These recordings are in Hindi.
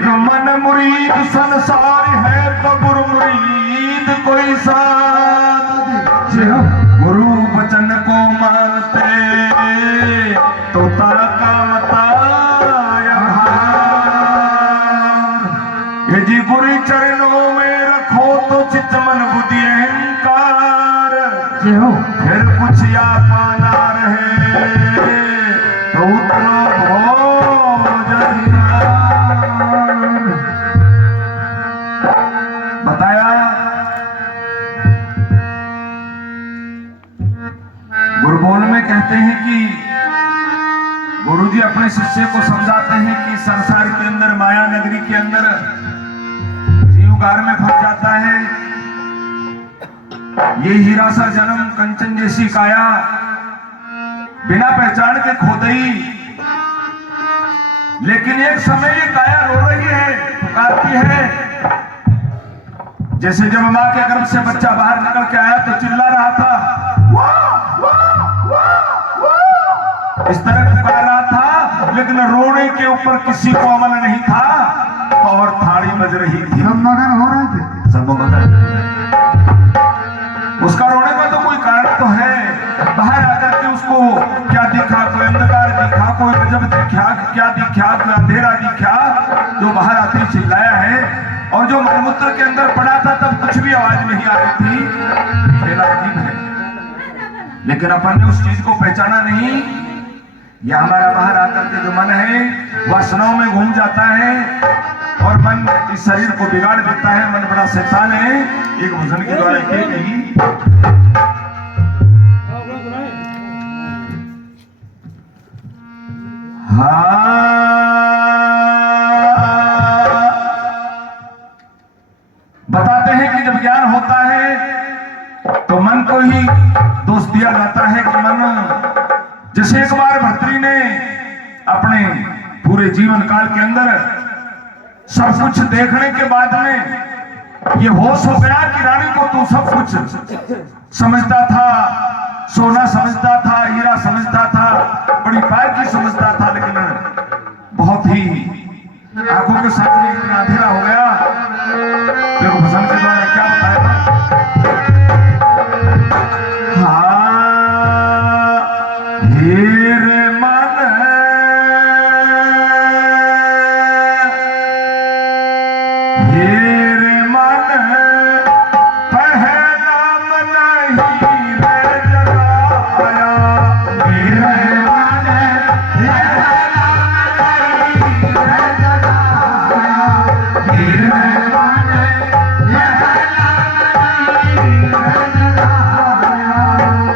एक मन मुरीद संसार है तो गुरु मुरीद कोई साथ। गुरु वचन को मानते तो ताका ये जी गुरु चरणों में रखो तो चित्त मन बुद्धि अहंकार। फिर कुछ या पाना रहे तो उतरो बताया। गुरुबोल में कहते हैं कि गुरुजी अपने शिष्य को समझाते हैं कि संसार के अंदर माया नगरी के अंदर जीवगार में फंस जाता है। ये हीरा सा जन्म कंचन जैसी काया बिना पहचान के खोदई, लेकिन एक समय ये काया रो रही है, पुकारती है। जैसे जब मां के गर्भ से बच्चा बाहर निकल के आया तो चिल्ला रहा था, वाह वाह वाह वाह, इस तरह पुकार रहा था, लेकिन रोने के ऊपर किसी को अमल नहीं था और थाली बज रही थी। सब मगन हो रहे थे, सब मगन। उसका रोने का तो कोई कारण तो है। बाहर आकर के उसको क्या दिखा, कोई अंधकार दिखा, कोई गजब दिखा, क्या दिखा, कोई अंधेरा दिखा, जो बाहर आते चिल्लाया है। और जो मलमूत्र के अंदर पड़ा था तब कुछ भी आवाज नहीं आ रही थी। खेला अजीब है, लेकिन अपन ने उस चीज को पहचाना नहीं। यह हमारा बाहर आकर के जो मन है वासनाओं में घूम जाता है और मन इस शरीर को बिगाड़ देता है। मन बड़ा शैतान है। एक भजन के द्वारा के नहीं बताते हैं कि जब ज्ञान होता है तो मन को ही दोष दिया जाता है कि मन, जैसे एक बार भर्तृ ने अपने पूरे जीवन काल के अंदर सब कुछ देखने के बाद में ये होश हो गया कि रानी को तू सब कुछ समझता था, सोना समझता था, हीरा समझता था, बड़ी पार की समझता था, लेकिन बहुत ही आंखों के सामने इतना अंधेरा हो गया। देखो भजन के द्वारा क्या बताया। हीरे मन हीरे मन पहला मन हीरे जगाया। हीरे मन पहला मन हीरे जगाया। हीरे मन पहला मन हीरे जगाया। हीरे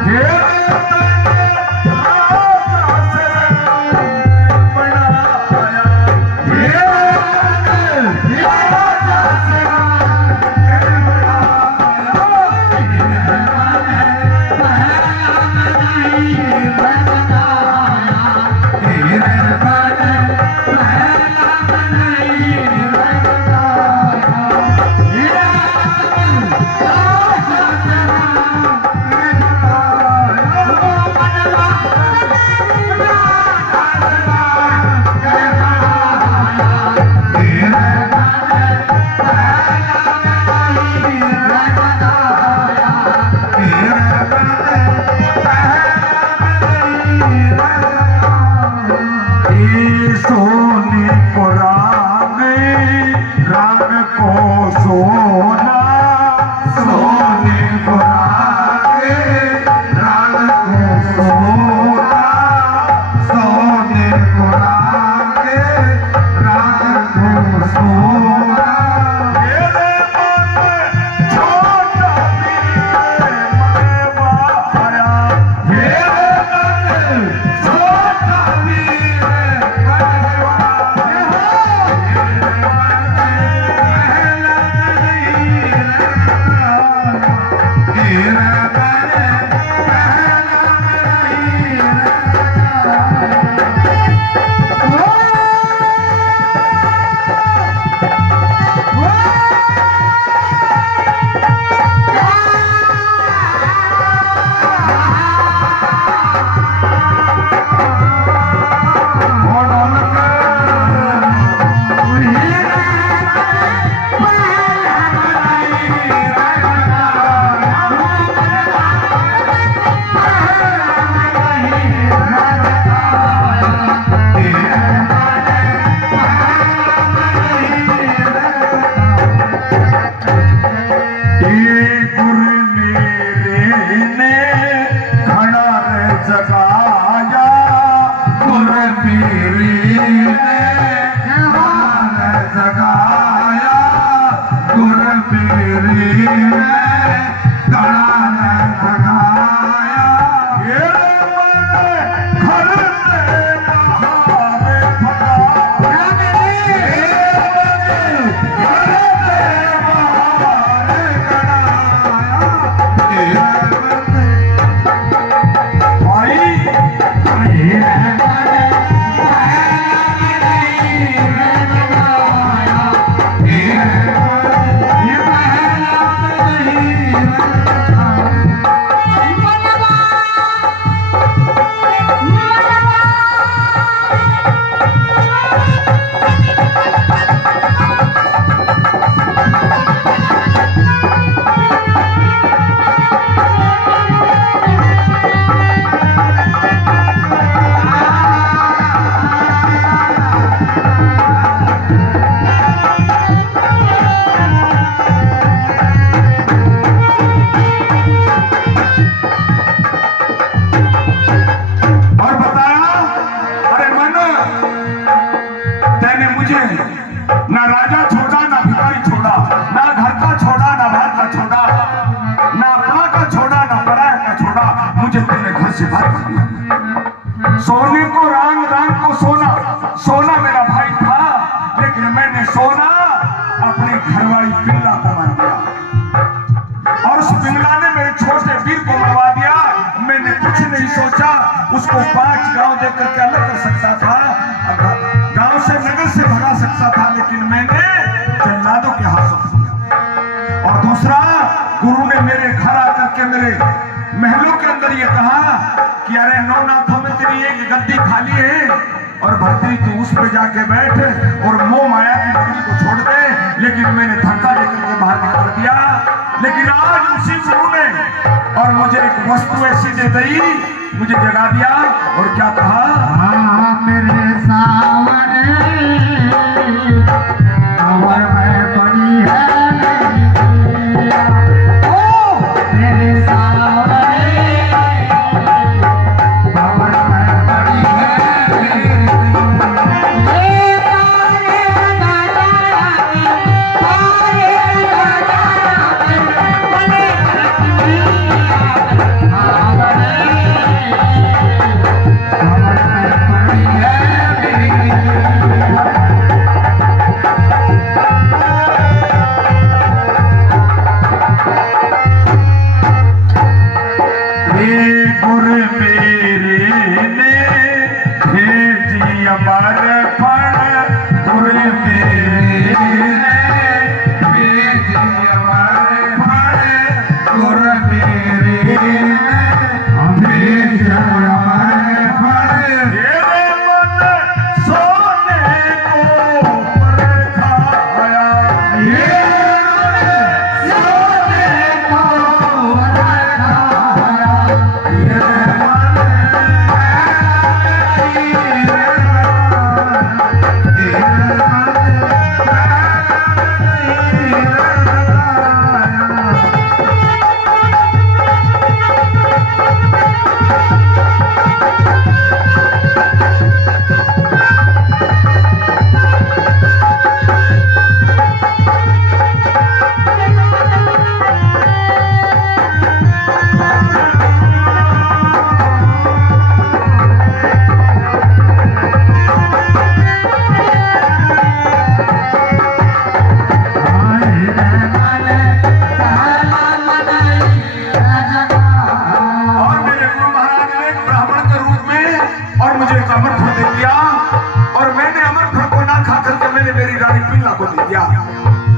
राजा छोड़ा, ना भिखारी छोड़ा, ना घर का छोड़ा, ना बाहर का छोड़ा, ना अपना का छोड़ा, ना पराया का छोड़ा, मुझे तेरे घर से बाहर कर दिया। सोने को रांग, रांग को सोना, सोना मेरा भाई था, लेकिन मैंने सोना अपनी घरवाली पिल्ला को मार दिया और उस पिल्ला ने मेरे छोटे वीर को मरवा दिया। मैंने कुछ नहीं सोचा, उसको 5 गांव देकर के अलग कर सकता था, गांव से नगर से भगा सकता था, लेकिन मैंने जल्लादों के हाथों दिया। और दूसरा, गुरु ने मेरे घर आकर के मेरे महलों के अंदर ये कहा कि अरे नौनाथों में तेरी एक गद्दी खाली है और भर्तरी तू उस पे जाके बैठ और मोह माया की नगरी को छोड़ दे। लेकिन मैंने धक्का देकर के बाहर निकाल दिया। लेकिन आज उसी गुरु ने और मुझे एक वस्तु ऐसी दे दी, मुझे जगा दिया और क्या कहा, मेरे सामने कमर में पड़ी है मेरे सामने कमर में पड़ी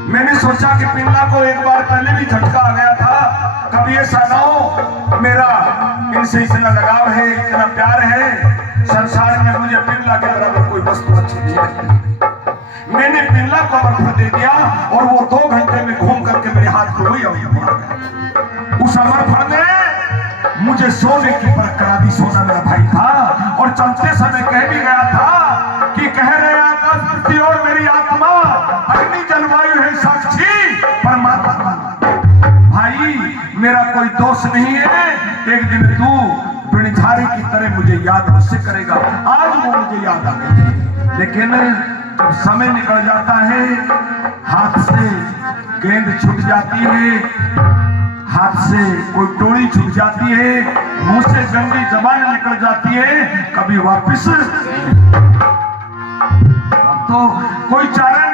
मैंने सोचा कि पिल्ला को एक बार पहले भी झटका आ गया था, कभी ऐसा ना हो। मेरा इनसे इतना लगाव है, इतना प्यार है, संसार में मुझे पिल्ला के बराबर कोई वस्तु अच्छी नहीं लगती। मैंने पिल्ला को अमरफल दे दिया और वो 2 घंटे में घूम करके मेरे हाथ को वही गया। उस अमरफल ने मुझे सोने की परख करा दी। सोना मेरा भाई था और चलते समय कह भी गया था कि कह रहे आकाश पृथ्वी और मेरी आत्मा अग्नि जलवायु है साक्षी परमात्मा। भाई मेरा कोई दोष नहीं है, एक दिन तू बिणझारी की तरह मुझे याद अवश्य करेगा। आज वो मुझे याद आ गई, लेकिन जब समय निकल जाता है, हाथ से गेंद छूट जाती है, हाथ से कोई टोली छूट जाती है, मुंह से गंदी जबान निकल जाती है, कभी वापिस तो कोई चारा